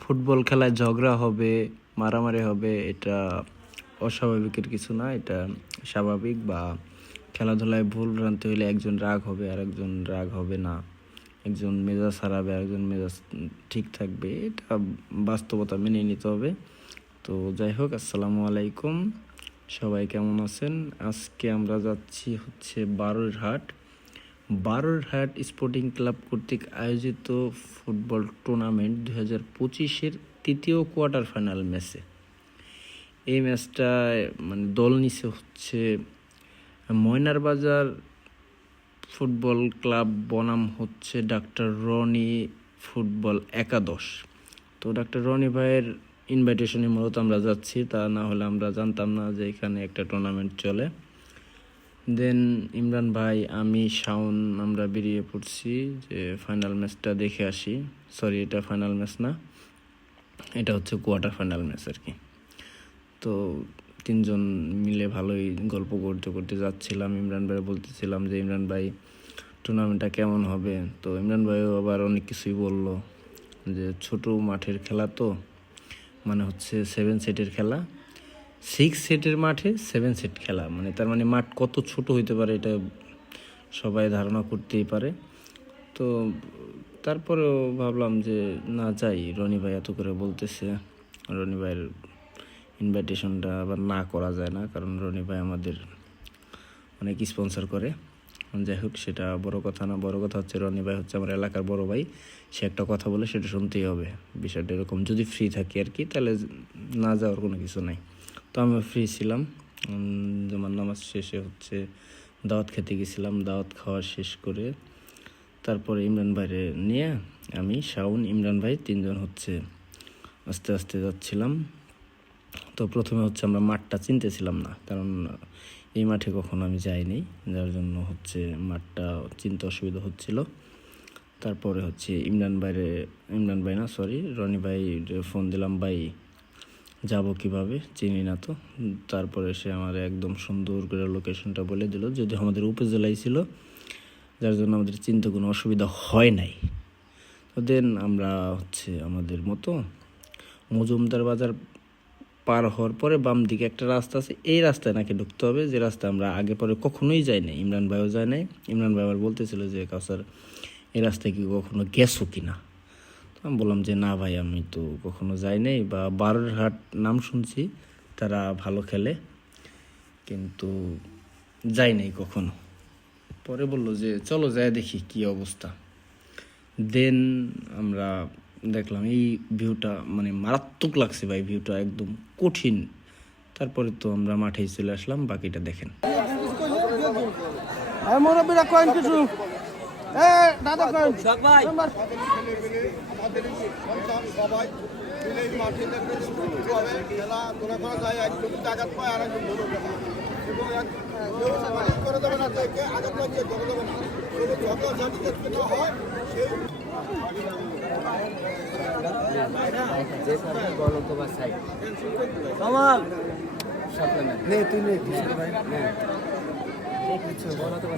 Football খেলায় ঝগড়া হবে, মারামারি হবে, এটা অস্বাভাবিকের কিছু না, এটা স্বাভাবিক বা খেলাধুলায় ভুল ভ্রান্তি হলে একজন রাগ হবে আর একজন রাগ হবে না। একজন মেজাজ হারাবে, আরেকজন মেজাজ ঠিক থাকবে, এটা বাস্তবতা মেনে নিতে হবে। তো যাই হোক, আসসালামু আলাইকুম। সবাই কেমন আছেন? আজকে আমরা যাচ্ছি হচ্ছে বারোরহাট বারোরহাট স্পোর্টিং ক্লাব কর্তৃক আয়োজিত ফুটবল টুর্নামেন্ট দু হাজার পঁচিশের তৃতীয় কোয়ার্টার ফাইনাল ম্যাচে। এই ম্যাচটা মানে দল নিচে হচ্ছে ময়নার বাজার ফুটবল ক্লাব, বনাম হচ্ছে ডাক্তার রনি ফুটবল একাদশ। তো ডাক্তার রনি ভাইয়ের ইনভাইটেশনে মূলত আমরা যাচ্ছি, তা না হলে আমরা জানতাম না যে এখানে একটা টুর্নামেন্ট চলে। দেন ইমরান ভাই, আমি শাওন, আমরা বেরিয়ে পড়ছি যে ফাইনাল ম্যাচটা দেখে আসি। সরি এটা ফাইনাল ম্যাচ না। এটা হচ্ছে কোয়ার্টার ফাইনাল ম্যাচ আর কি। তো তিনজন মিলে ভালোই গল্প করতে করতে যাচ্ছিলাম। ইমরান ভাই বলতেছিলাম যে, ইমরান ভাই টুর্নামেন্টটা কেমন হবে? তো ইমরান ভাইও আবার অনেক কিছুই বলল যে, ছোট মাঠের খেলা তো মানে হচ্ছে সেভেন সেটের খেলা। সিক্স সেটের মাঠে সেভেন সেট খেলা। মানে তার মানে মাঠ কত ছোট হইতে পারে এটা সবাই ধারণা করতেই পারে। তো তারপরেও ভাবলাম যে না যাই, রনি ভাই এত করে বলতেছে। রনি ভাইয়ের ইনভাইটেশনটা আবার না করা যায় না, কারণ রনি ভাই আমাদের অনেক স্পন্সর করে। যাই হোক, সেটা বড় কথা না, বড় কথা হচ্ছে রনি ভাই হচ্ছে আমার এলাকার বড় ভাই। সে একটা কথা বলে সেটা শুনতেই হবে। বিষয়টা এরকম যদি ফ্রি থাকি আর কি, তাহলে না যাওয়ার কোনো কিছু নাই। তো আমি ফ্রি ছিলাম। যেমন নামাজ শেষে হচ্ছে দাওয়াত খেতে গেছিলাম, দাওয়াত খাওয়া শেষ করে তারপরে ইমরান ভাইরে নিয়ে আমি, শাওন, ইমরান ভাই তিনজন হচ্ছে আস্তে আস্তে যাচ্ছিলাম। তো প্রথমে হচ্ছে আমরা মাঠটা চিনতেছিলাম না, কারণ এই মাঠে কখনো আমি যাইনি, যার জন্য হচ্ছে মাঠটা চিনতে অসুবিধা হচ্ছিল। তারপরে হচ্ছে ইমরান ভাইরে, ইমরান ভাই না সরি রনি ভাই ফোন দিলাম, ভাই যাব কীভাবে, চিনি না তো। তারপরে সে আমার একদম সুন্দর করে লোকেশনটা বলে দিল যদি আমাদের উপজেলায় ছিল, যার জন্য আমাদের চিনতে কোনো অসুবিধা হয় নাই। তো দেন আমরা হচ্ছে আমাদের মতো মজুমদার বাজার পার হওয়ার পরে বাম দিকে একটা রাস্তা আছে, এই রাস্তায় নাকি ঢুকতে হবে, যে রাস্তা আমরা আগে পরে কখনোই যাই নাই, ইমরান ভাইও যায় নাই। ইমরান ভাই আবার বলতেছিল যে, কাউসার, এই রাস্তায় কি কখনো গেছো কি না আমি বললাম যে, না ভাই, আমি তো কখনো যাই নাই। বা বারোরহাট নাম শুনছি, তারা ভালো খেলে, কিন্তু যাই নাই কখনো। পরে বলল যে, চলো যায় দেখি কি অবস্থা। দেন আমরা দেখলাম এই ভিউটা মানে মারাত্মক লাগছে ভাই, ভিউটা একদম কঠিন। তারপরে তো আমরা মাঠেই চলে আসলাম, বাকিটা দেখেন। কয়েন কিছু। দাদা আমাদের সন্তান সবাই মিলে এই মাঠে দেখলে হবে খেলাধুলা করা যায় একজন আঘাত পায় আর একজন ধরে এবং এক করে দেবে না তাকে আঘাত পাচ্ছে ধরে দেবে না যত জাতি দেখতে না। হয় সেই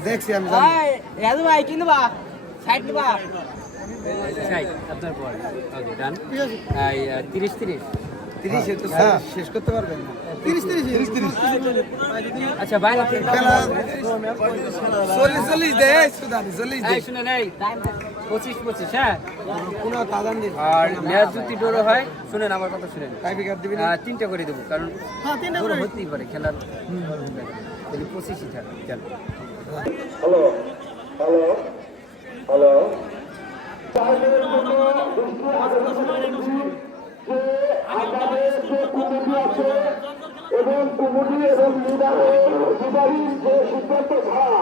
দেখছি আমি রাজু ভাই কি নেবা সাইড নেবা ষাট আপনার পর। ওকে ডান তিরিশ তিরিশ। তিরিশ শেষ করতে পারবেন না। তিরিশ তিরিশ তিরিশ। তিরিশ আচ্ছা বাইরে চল্লিশ চল্লিশ দে চল্লিশ দে। শুনে নেই পঁচিশ পঁচিশ হ্যাঁ। কোনো তাদান দিন আর ম্যাচ যদি ডোরো হয় শুনেন আমার কথা শুনেন। তিনটা করে দেবো কারণ ডোরো হতেই পারে খেলার। তাহলে পঁচিশই থাক চল হ্যালো হ্যালো হ্যালো। এবং কমিটি এবং লিডারিং যে সিদ্ধান্ত ছাড়া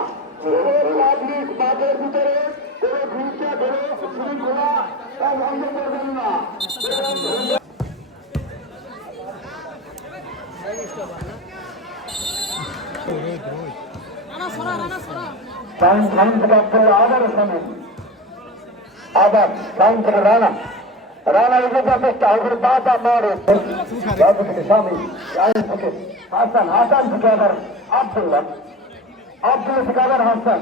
পাবলিক মাঠের ভিতরে কোনো ভিড়টা ধরে শৃঙ্খলা তা ভঙ্গ করবেন না। টাইম টাইম থেকে আপনারা আবার শোনেন আবার টাইম থেকে রানা রানা এগিয়ে যাচ্ছে টাইমের বাধা মারে বাবু থেকে স্বামী টাইম থেকে হাসান হাসান থেকে আবার আব্দুল্লাহ আব্দুল্লাহ থেকে আবার হাসান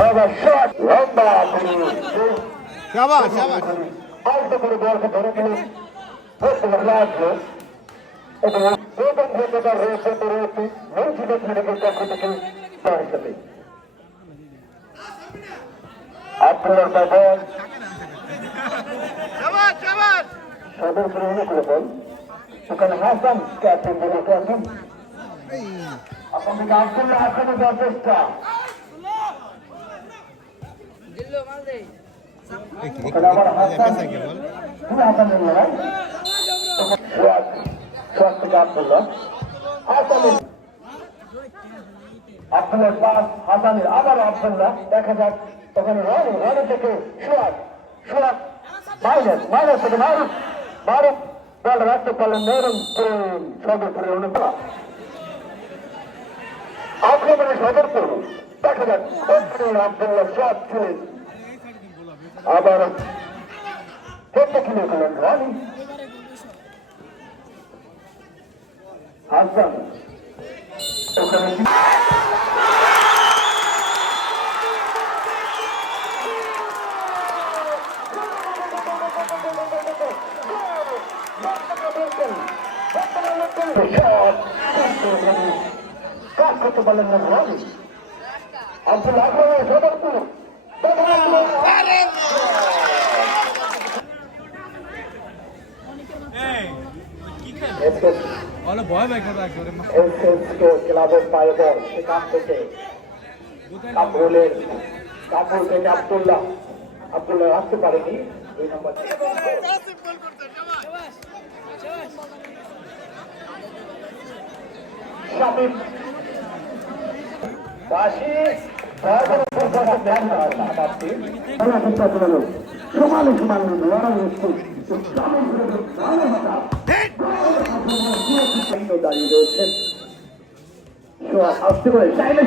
আবার শট লম্বা শাবাশ শাবাশ আলতো করে বলকে ধরে দিলেন প্রথমে লাগল এবং ঘটনা রয়েছে রয়েছে মঞ্চিত মেডিকেল পক্ষ থেকে তার হিসাবে আপনার শাবাশ সদর গ্রহণ করে বল ওখানে হাসান ক্যাপ্টেন বলে ক্যাপ্টেন আপনাদের আব্দুল্লাহ হাসানের দেওয়ার চেষ্টা ওখানে হাসান লড়াই সোয়াদ সোয়াদ থেকে আব্দুল্লাহ হাসানের আব্দুল্লাহ পাস হাসানের আবার আব্দুল্লাহ দেখা যাক ওখানে রনি রনি থেকে সোয়াদ সোয়াদ মাইনাস মাইনাস থেকে মারুফ মারুফ, বল রাখতে পারলেন নরম প্রেম সদরপুরে অনুকূলা আক্রমণে সদরপুর দেখা যাক ওখানে আব্দুল্লাহ সোয়াদ ছিলেন। আবার চেষ্টা কিনে গেলেন রনি? হাসান ওখানে কাজ করতে পারলেন না রনি আব্দুল আক্রমণ সদরপুর এসএসকে ক্লাবের পায়ে বল সেখান থেকে। কাপড়ের কাপড় থেকে আব্দুল্লাহ। আব্দুল্লাহ রাখতে পারেনি দুই নম্বর শামিম। বাসি দাঁড়িয়ে রয়েছেন? আসতে পারে চাইলে